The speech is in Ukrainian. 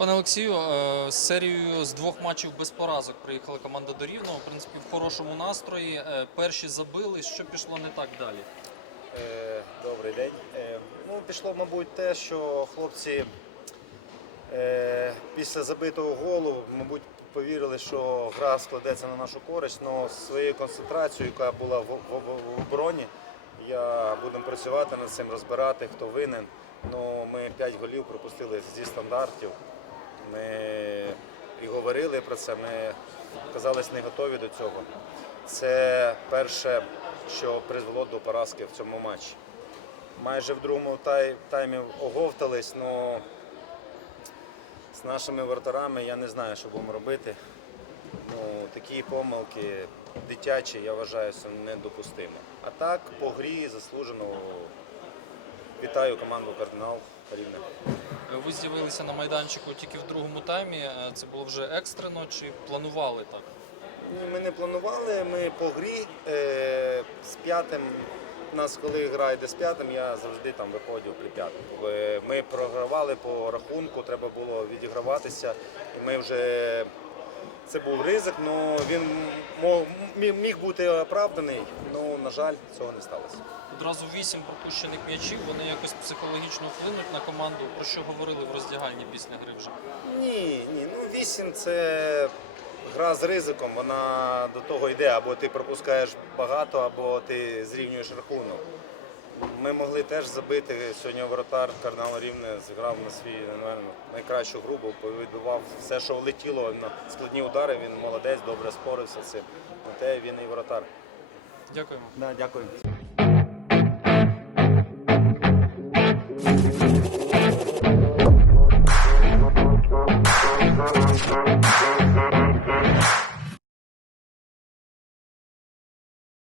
Пане Олексію, е, з серією з двох матчів без поразок приїхала команда до Рівного. В принципі, в хорошому настрої. Е, перші забили. Що пішло не так далі? Е, добрий день. Ну, Пішло, мабуть, те, що хлопці після забитого голу, мабуть, повірили, що гра складеться на нашу користь, але своєю концентрацією, яка була в обороні я будемо працювати над цим, розбирати, хто винен. Ну, ми 5 голів пропустили зі стандартів. Ми і говорили про це, ми казались не готові до цього. Це перше, що призвело до поразки в цьому матчі. Майже в другому тай- таймі оговтались, але з нашими воротарами я не знаю, що будемо робити. Ну, такі помилки дитячі, я вважаю, це недопустимо. А так, по грі заслужено вітаю команду Кардинал Рівне. Ви з'явилися на майданчику тільки в другому таймі. Е, Це було вже екстрено чи планували так? Ні, Ми не планували, ми по грі е, з п'ятим. У нас, коли гра йде з п'ятим, я завжди там виходив при п'ятому. Е, Ми програвали по рахунку, треба було відіграватися. І ми вже це був ризик, але він міг бути оправданий. Ну, на жаль, цього не сталося. Одразу вісім пропущених м'ячів. Вони якось психологічно вплинуть на команду. Про що говорили в роздягальні після гри вже? Ні, ні, ну вісім це гра з ризиком. Вона до того йде, або ти пропускаєш багато, або ти зрівнюєш рахунок. Ми могли теж забити. Сьогодні воротар Карнал Рівне зіграв на свій наверное, найкращу гру, бо відбивав все, що влетіло на складні удари. Він молодець, добре спорився з цим. На те він і воротар. Дякуємо. Да, дякую.